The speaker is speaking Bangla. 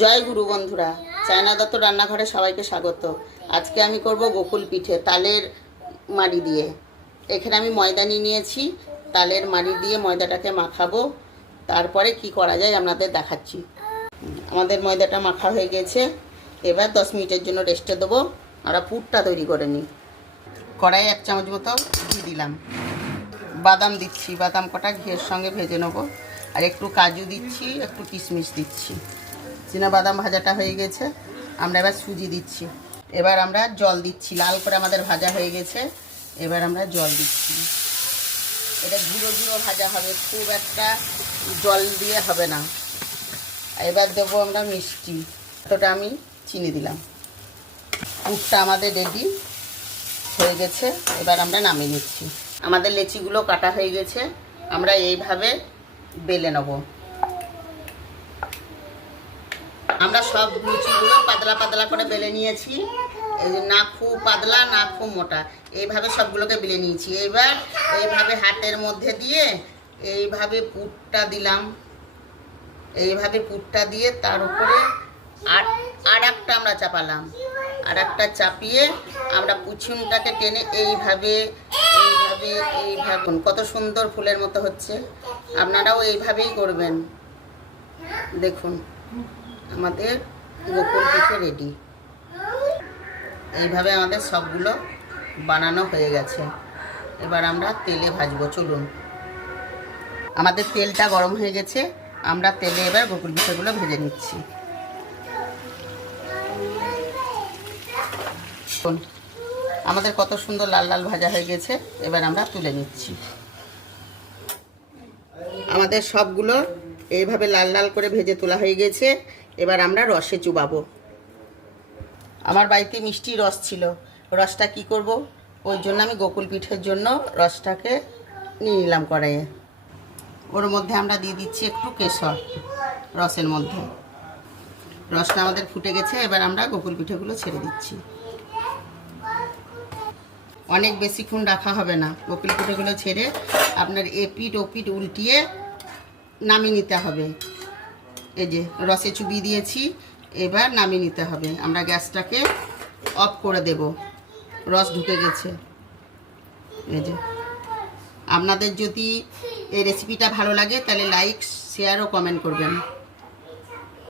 জয় গুরু বন্ধুরা, চায়না দত্ত রান্নাঘরে সবাইকে স্বাগত। আজকে আমি করব গোকুল পিঠে তালের মাড়ি দিয়ে। এখানে আমি ময়দা নিয়েছি, তালের মাড়ি দিয়ে ময়দাটাকে মাখাবো। তারপরে কি করা যায় আপনাদের দেখাচ্ছি। আমাদের ময়দাটা মাখা হয়ে গেছে, এবার 10 মিনিটের জন্য রেস্টে দেবো। আমরা পুরটা তৈরি করে নিই। কড়াইয়ে 1 চামচ মতো ঘি দিলাম, বাদাম দিচ্ছি, বাদাম কটা ঘিয়ের সঙ্গে ভেজে নেবো। আর একটু কাজু দিচ্ছি, একটু কিশমিশ দিচ্ছি। বাদাম ভাজাটা হয়ে গেছে, আমরা এবার সুজি দিচ্ছি। এবার আমরা জল দিচ্ছি, লাল করে আমাদের ভাজা হয়ে গেছে। এবার আমরা জল দিচ্ছি। এটা ঝুড়ো ঝুড়ো ভাজা হবে, খুব একটা জল দিয়ে হবে না। এবার দেবো আমরা মিষ্টি, এতটা আমি চিনি দিলাম। পুরটা আমাদের রেডি হয়ে গেছে, এবার আমরা নামিয়ে নিচ্ছি। আমাদের লেচিগুলো কাটা হয়ে গেছে, আমরা এইভাবে বেলে নেব। আমরা সব লুচিগুলো পাতলা পাতলা করে বেলে নিয়েছি, না খুব পাতলা না খুব মোটা, এইভাবে সবগুলোকে বেলে নিয়েছি। এবার এইভাবে হাতের মধ্যে দিয়ে এইভাবে পুরটা দিলাম, এইভাবে পুরটা দিয়ে তার উপরে আর একটা আমরা চাপালাম, আর একটা চাপিয়ে আমরা পুছিমটাকে টেনে এইভাবে এইভাবে এইভাবে কত সুন্দর ফুলের মতো হচ্ছে। আপনারাও এইভাবেই করবেন। দেখুন আমাদের গোকুল পিঠে রেডি। এইভাবে আমাদের সবগুলো বানানো হয়ে গেছে। এবার আমরা তেলে ভাজবো। চলুন, আমাদের তেলটা গরম হয়ে গেছে, আমরা তেলে এবার গোকুল পিঠেগুলো ভেজে নিচ্ছি। আমাদের কত সুন্দর লাল লাল ভাজা হয়ে গেছে, এবার আমরা তুলে নিচ্ছি। আমাদের সবগুলো এইভাবে লাল লাল করে ভেজে তোলা হয়ে গেছে, এবার আমরা রসে চুবাবো। আমার বাড়িতে মিষ্টি রস ছিল, রসটা কি করব, ওই জন্য আমি গোকুল পিঠের জন্য রসটাকে নিয়ে নিলাম কড়াইয়ে। ওর মধ্যে আমরা দিয়ে দিচ্ছি একটু কেশর রসের মধ্যে। রসটা আমাদের ফুটে গেছে, এবার আমরা গোকুল পিঠেগুলো ছেড়ে দিচ্ছি। অনেক বেশিক্ষণ রাখা হবে না, গোকুল পিঠেগুলো ছেড়ে আপনার এপিঠ ওপিঠ উল্টিয়ে নামিয়ে নিতে হবে। এই যে রসে চুবিয়ে দিয়েছি, এবার নামিয়ে নিতে হবে। আমরা গ্যাসটাকে অফ করে দেব, রস ঢুকে গেছে। এই যে আপনাদের যদি এই রেসিপিটা ভালো লাগে তাহলে লাইক শেয়ার ও কমেন্ট করবেন।